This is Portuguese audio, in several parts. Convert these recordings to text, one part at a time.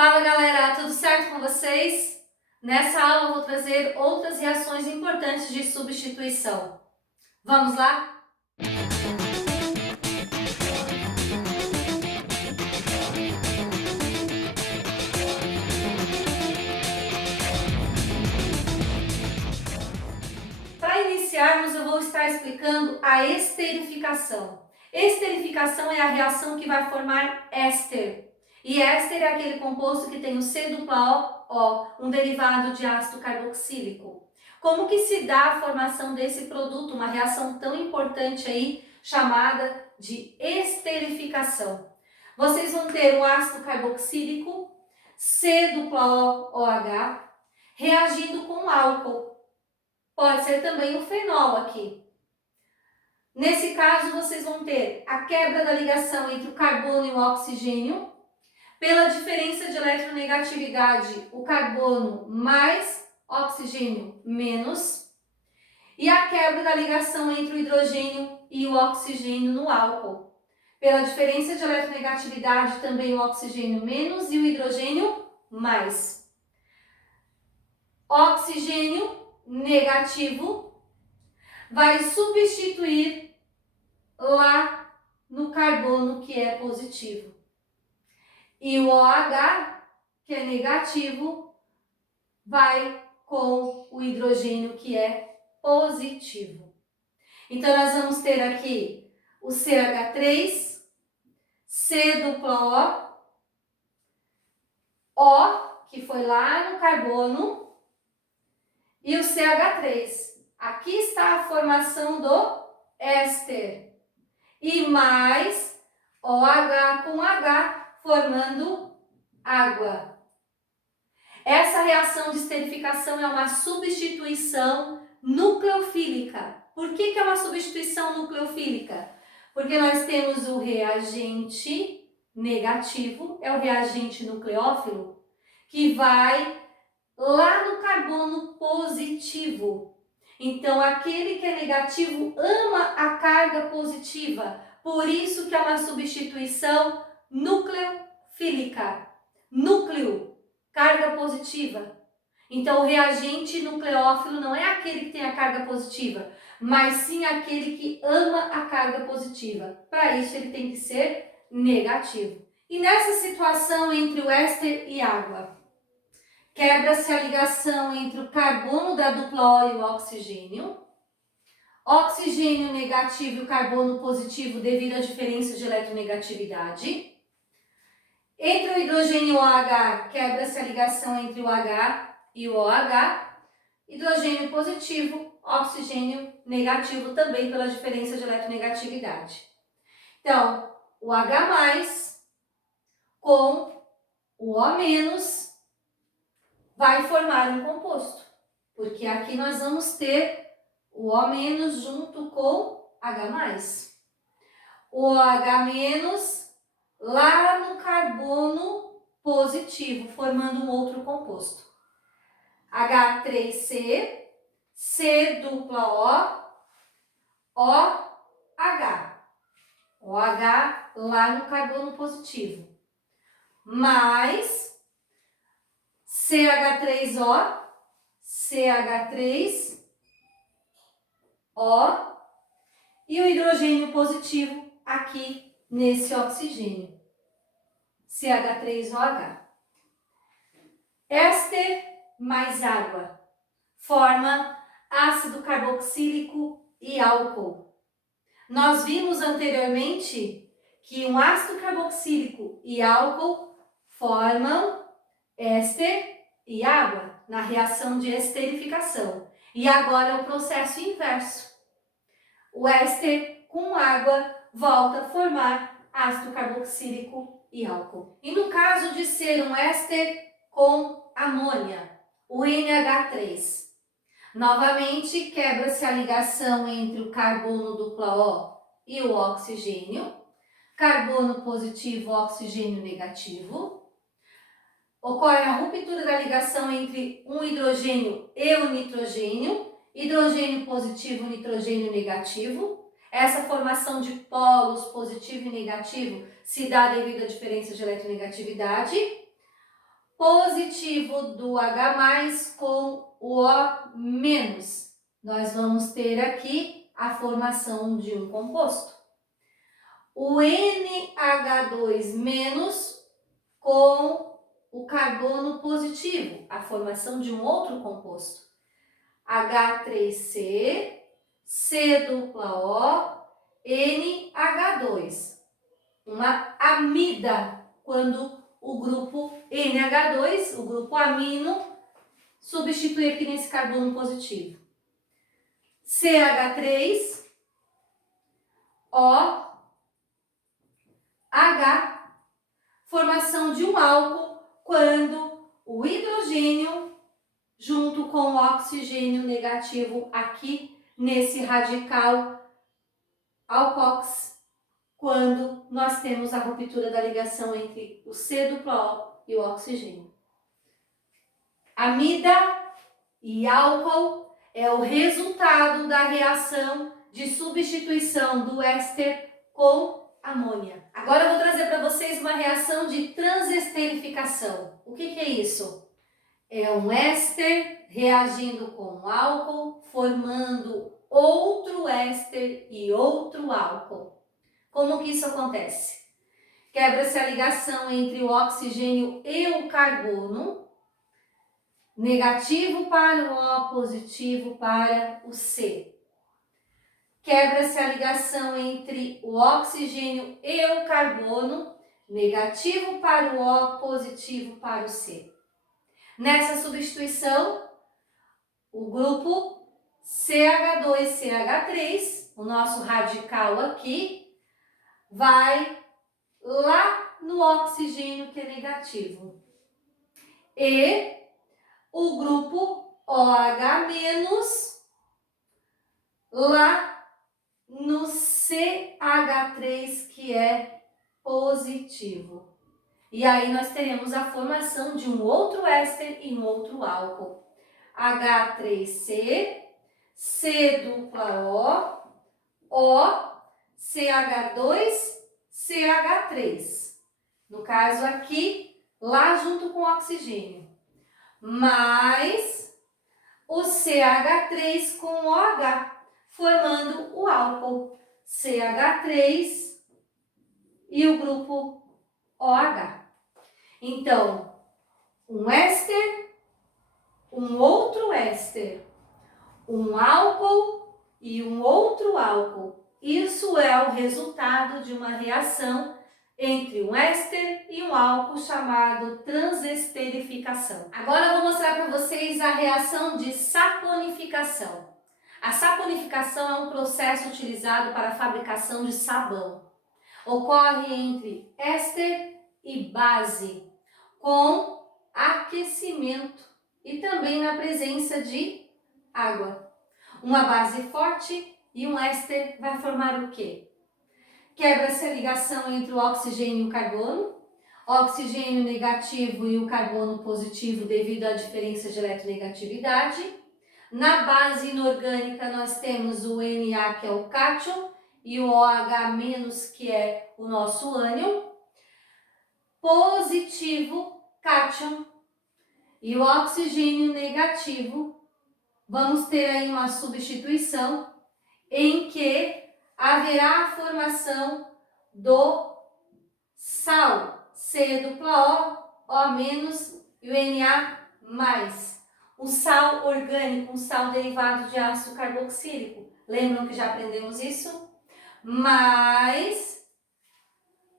Fala galera, tudo certo com vocês? Nessa aula eu vou trazer outras reações importantes de substituição. Vamos lá? Para iniciarmos, eu vou estar explicando a esterificação. Esterificação é a reação que vai formar éster. E éster é aquele composto que tem o C-O, um derivado de ácido carboxílico. Como que se dá a formação desse produto, uma reação tão importante aí, chamada de esterificação? Vocês vão ter o ácido carboxílico, C-OOH, reagindo com álcool. Pode ser também o fenol aqui. Nesse caso, vocês vão ter a quebra da ligação entre o carbono e o oxigênio. Pela diferença de eletronegatividade, o carbono mais, oxigênio menos. E a quebra da ligação entre o hidrogênio e o oxigênio no álcool. Pela diferença de eletronegatividade, também o oxigênio menos e o hidrogênio mais. Oxigênio negativo vai substituir lá no carbono que é positivo. E o OH, que é negativo, vai com o hidrogênio que é positivo. Então, nós vamos ter aqui o CH3, C-O, O, que foi lá no carbono, e o CH3. Aqui está a formação do éster. E mais OH com H, formando água. Essa reação de esterificação é uma substituição nucleofílica. Por que é uma substituição nucleofílica? Porque nós temos o reagente negativo, é o reagente nucleófilo, que vai lá no carbono positivo. Então, aquele que é negativo ama a carga positiva. Por isso que é uma substituição nucleofílica. Núcleo, carga positiva. Então, o reagente nucleófilo não é aquele que tem a carga positiva, mas sim aquele que ama a carga positiva. Para isso, ele tem que ser negativo. E nessa situação entre o éster e água, quebra-se a ligação entre o carbono da dupla O e o oxigênio. Oxigênio negativo e o carbono positivo devido à diferença de eletronegatividade. Entre o hidrogênio e o OH, quebra-se a ligação entre o H e o OH. Hidrogênio positivo, oxigênio negativo também pela diferença de eletronegatividade. Então, o H+, com o O- vai formar um composto, porque aqui nós vamos ter o O- junto com H+. O OH- lá no carbono positivo, formando um outro composto. H3C, C-O, OH. OH lá no carbono positivo. Mais CH3O, CH3O e o hidrogênio positivo aqui nesse oxigênio, CH3OH. Éster mais água forma ácido carboxílico e álcool. Nós vimos anteriormente que um ácido carboxílico e álcool formam éster e água na reação de esterificação. E agora é o processo inverso. O éster com água volta a formar ácido carboxílico e álcool. E no caso de ser um éster com amônia, o NH3, novamente quebra-se a ligação entre o carbono dupla O e o oxigênio, carbono positivo, oxigênio negativo. Ocorre a ruptura da ligação entre um hidrogênio e o nitrogênio, hidrogênio positivo, nitrogênio negativo. Essa formação de polos positivo e negativo se dá devido à diferença de eletronegatividade. positivo do H+, com o O-. Nós vamos ter aqui a formação de um composto. O NH2- com o carbono positivo, a formação de um outro composto. H3C, C-O, NH2. Uma amida, quando o grupo NH2, o grupo amino, substitui aqui nesse carbono positivo. CH3, OH, formação de um álcool quando o hidrogênio junto com o oxigênio negativo aqui nesse radical alcox, quando nós temos a ruptura da ligação entre o C-O e o oxigênio. Amida e álcool é o resultado da reação de substituição do éster com amônia. Agora eu vou trazer para vocês uma reação de transesterificação. O que é isso? É um éster reagindo com um álcool, formando outro éster e outro álcool. Como que isso acontece? Quebra-se a ligação entre o oxigênio e o carbono, negativo para o O, positivo para o C. Quebra-se a ligação entre o oxigênio e o carbono, negativo para o O, positivo para o C. Nessa substituição, o grupo CH2CH3, o nosso radical aqui, vai lá no oxigênio que é negativo. E o grupo OH- lá no CH3 que é positivo. E aí nós teremos a formação de um outro éster e um outro álcool. H3C, C-O, O, CH2, CH3. No caso aqui, lá junto com o oxigênio. Mais o CH3 com OH, formando o álcool CH3 e o grupo OH. Então, um éster, um outro éster, um álcool e um outro álcool. Isso é o resultado de uma reação entre um éster e um álcool chamado transesterificação. Agora eu vou mostrar para vocês a reação de saponificação. A saponificação é um processo utilizado para a fabricação de sabão. Ocorre entre éster e base, com aquecimento e também na presença de água. Uma base forte e um éster vai formar o quê? Quebra-se a ligação entre o oxigênio e o carbono, o oxigênio negativo e o carbono positivo devido à diferença de eletronegatividade. Na base inorgânica nós temos o Na, que é o cátion, e o OH-, que é o nosso ânion. Positivo, cátion, e o oxigênio negativo, vamos ter aí uma substituição em que haverá a formação do sal, C-O, O- e o Na+. Um sal orgânico, um sal derivado de ácido carboxílico. Lembram que já aprendemos isso? Mais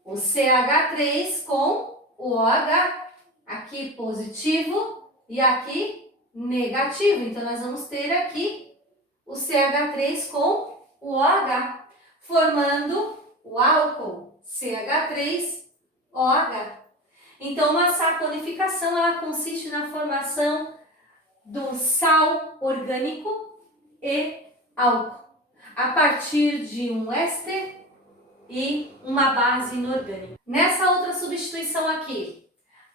o CH3 com o OH, aqui positivo e aqui negativo. Então, nós vamos ter aqui o CH3 com o OH, formando o álcool CH3OH. Então, uma saponificação, ela consiste na formação do sal orgânico e álcool, a partir de um éster e uma base inorgânica. Nessa outra substituição aqui,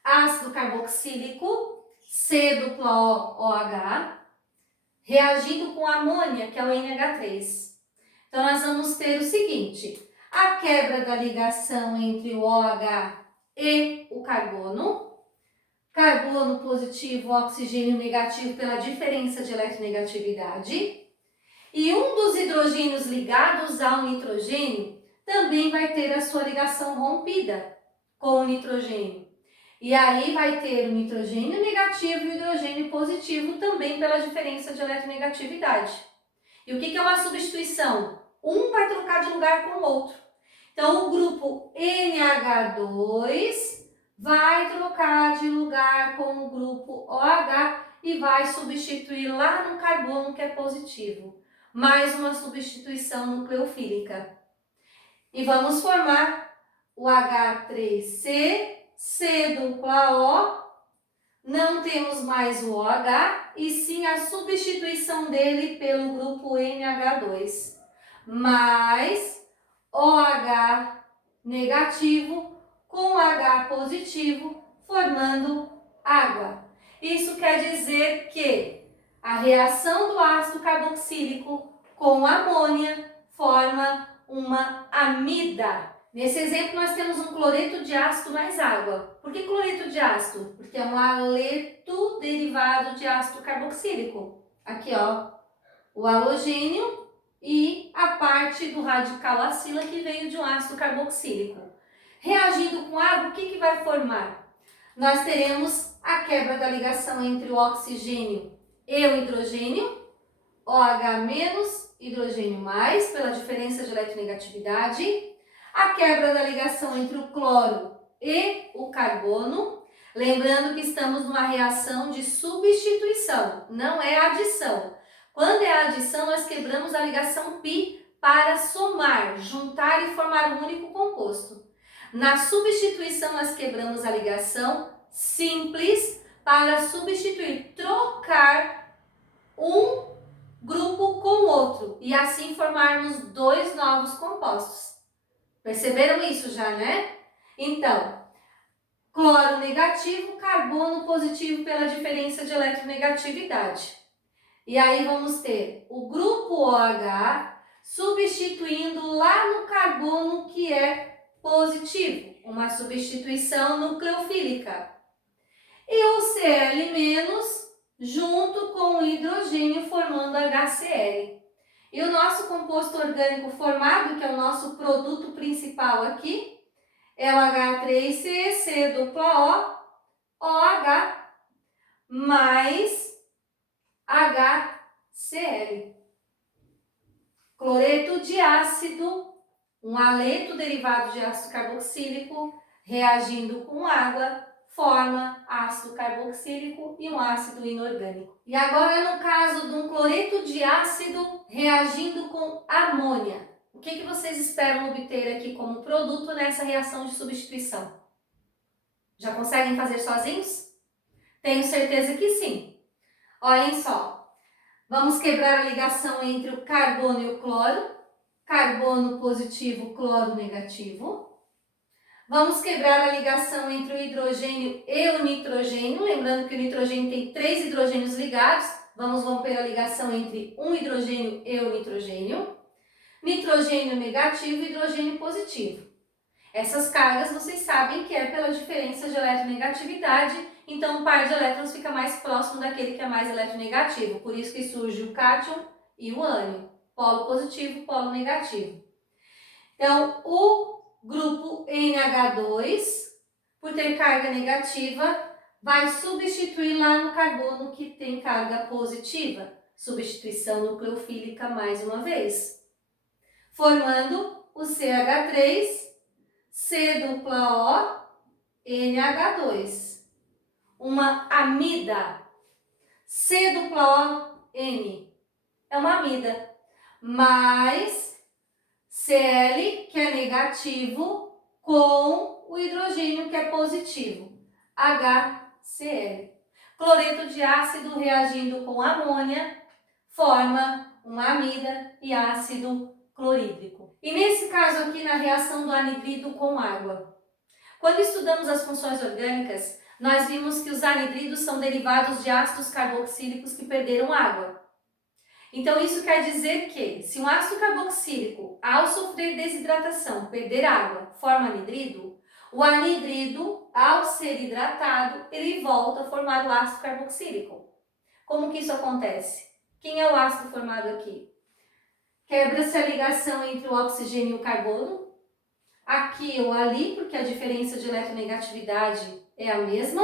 ácido carboxílico, C-OH, reagindo com amônia, que é o NH3. Então, nós vamos ter o seguinte, a quebra da ligação entre o OH e o carbono carbono positivo, oxigênio negativo pela diferença de eletronegatividade. E um dos hidrogênios ligados ao nitrogênio também vai ter a sua ligação rompida com o nitrogênio. E aí vai ter o nitrogênio negativo e o hidrogênio positivo também pela diferença de eletronegatividade. E o que é uma substituição? Um vai trocar de lugar com o outro. Então, o grupo NH2 vai trocar de lugar com o grupo OH e vai substituir lá no carbono que é positivo. Mais uma substituição nucleofílica. E vamos formar o H3C, C dupla O. Não temos mais o OH, e sim a substituição dele pelo grupo NH2. Mais OH negativo com H positivo, formando água. Isso quer dizer que a reação do ácido carboxílico com amônia forma uma amida. Nesse exemplo, nós temos um cloreto de ácido mais água. Por que cloreto de ácido? Porque é um haleto derivado de ácido carboxílico. Aqui, ó, o halogênio e a parte do radical acila que veio de um ácido carboxílico. Reagindo com água, o que vai formar? Nós teremos a quebra da ligação entre o oxigênio e o hidrogênio, OH- hidrogênio mais, pela diferença de eletronegatividade. A quebra da ligação entre o cloro e o carbono. Lembrando que estamos numa reação de substituição, não é adição. Quando é adição, nós quebramos a ligação π para somar, juntar e formar um único composto. Na substituição, nós quebramos a ligação simples para substituir, trocar um grupo com o outro e assim formarmos dois novos compostos. Perceberam isso já, né? Então, cloro negativo, carbono positivo pela diferença de eletronegatividade. E aí vamos ter o grupo OH substituindo lá no carbono que é positivo, uma substituição nucleofílica. E o Cl- junto com o hidrogênio formando HCl. E o nosso composto orgânico formado, que é o nosso produto principal aqui, é o H3C, C dupla O, OH, mais HCl. Cloreto de ácido, um haleto derivado de ácido carboxílico, reagindo com água, forma ácido carboxílico e um ácido inorgânico. E agora no caso de um cloreto de ácido reagindo com amônia. O que vocês esperam obter aqui como produto nessa reação de substituição? Já conseguem fazer sozinhos? Tenho certeza que sim. Olhem só. Vamos quebrar a ligação entre o carbono e o cloro. Carbono positivo, cloro negativo. Vamos quebrar a ligação entre o hidrogênio e o nitrogênio. Lembrando que o nitrogênio tem 3 hidrogênios ligados. Vamos romper a ligação entre um hidrogênio e o nitrogênio. Nitrogênio negativo e hidrogênio positivo. Essas cargas vocês sabem que é pela diferença de eletronegatividade, então o par de elétrons fica mais próximo daquele que é mais eletronegativo. Por isso que surge o cátion e o ânion, polo positivo, polo negativo. Então, o grupo NH2, por ter carga negativa, vai substituir lá no carbono que tem carga positiva. Substituição nucleofílica mais uma vez. Formando o CH3, C dupla O, NH2. Uma amida. C dupla O, N. É uma amida. Mais Cl, que é negativo, com o hidrogênio, que é positivo. HCl. Cloreto de ácido reagindo com amônia forma uma amida e ácido clorídrico. E nesse caso aqui, na reação do anidrido com água. Quando estudamos as funções orgânicas, nós vimos que os anidridos são derivados de ácidos carboxílicos que perderam água. Então, isso quer dizer que, se um ácido carboxílico, ao sofrer desidratação, perder água, forma anidrido, o anidrido ao ser hidratado, ele volta a formar o ácido carboxílico. Como que isso acontece? Quem é o ácido formado aqui? Quebra-se a ligação entre o oxigênio e o carbono, aqui ou ali, porque a diferença de eletronegatividade é a mesma.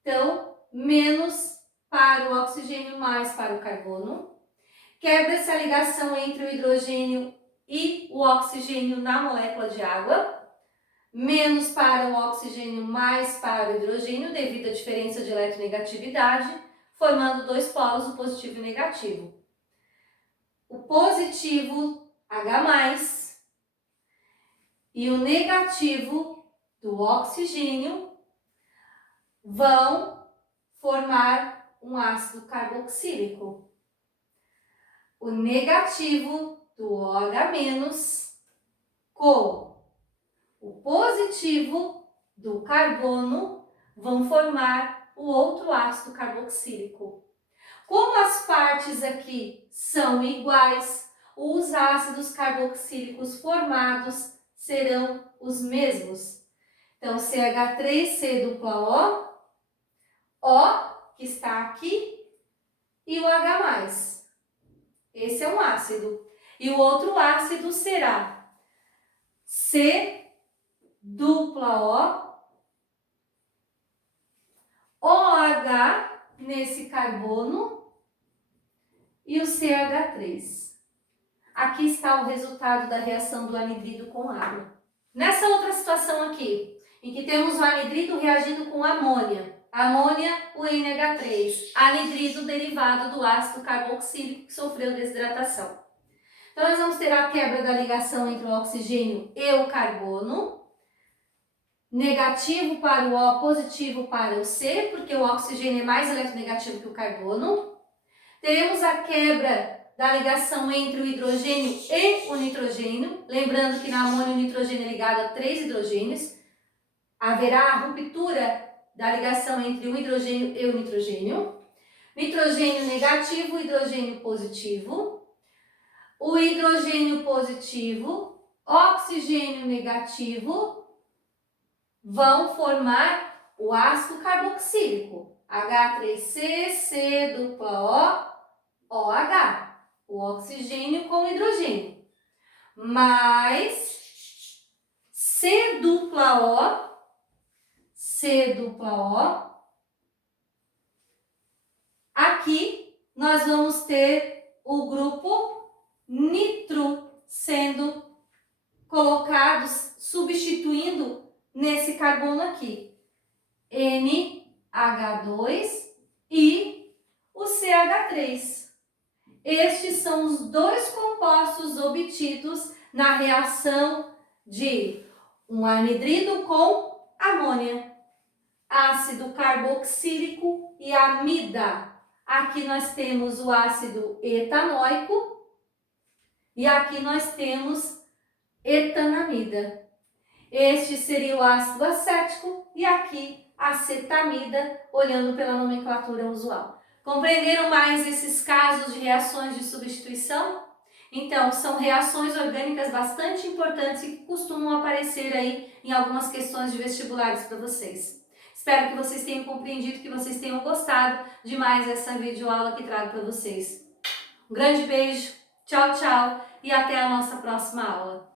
Então, menos para o oxigênio, mais para o carbono. Quebra-se a ligação entre o hidrogênio e o oxigênio na molécula de água. Menos para o oxigênio, mais para o hidrogênio, devido à diferença de eletronegatividade, formando dois polos, o positivo e o negativo. O positivo, H+, e o negativo do oxigênio vão formar um ácido carboxílico. O negativo do OH- com o positivo do carbono vão formar o outro ácido carboxílico. Como as partes aqui são iguais, os ácidos carboxílicos formados serão os mesmos. Então, CH3, O, que está aqui, e o H+. Esse é um ácido. E o outro ácido será C-O, OH nesse carbono e o CH3. Aqui está o resultado da reação do anidrido com água. Nessa outra situação aqui, em que temos o anidrido reagindo com amônia, o NH3, anidrido derivado do ácido carboxílico que sofreu desidratação. Então, nós vamos ter a quebra da ligação entre o oxigênio e o carbono, negativo para o O, positivo para o C, porque o oxigênio é mais eletronegativo que o carbono. Teremos a quebra da ligação entre o hidrogênio e o nitrogênio, lembrando que na amônia o nitrogênio é ligado a 3 hidrogênios. Haverá a ruptura da ligação entre o hidrogênio e o nitrogênio. Nitrogênio negativo, hidrogênio positivo. O hidrogênio positivo, oxigênio negativo, vão formar o ácido carboxílico, H3C, COO, OH, o oxigênio com hidrogênio, mais C-O, aqui nós vamos ter o grupo nitro sendo colocados, substituindo nesse carbono aqui, NH2 e o CH3. Estes são os dois compostos obtidos na reação de um anidrido com amônia, ácido carboxílico e amida. Aqui nós temos o ácido etanóico e aqui nós temos etanamida. Este seria o ácido acético e aqui acetamida, olhando pela nomenclatura usual. Compreenderam mais esses casos de reações de substituição? Então, são reações orgânicas bastante importantes e que costumam aparecer aí em algumas questões de vestibulares para vocês. Espero que vocês tenham compreendido, que vocês tenham gostado de mais essa videoaula que trago para vocês. Um grande beijo, tchau, tchau e até a nossa próxima aula.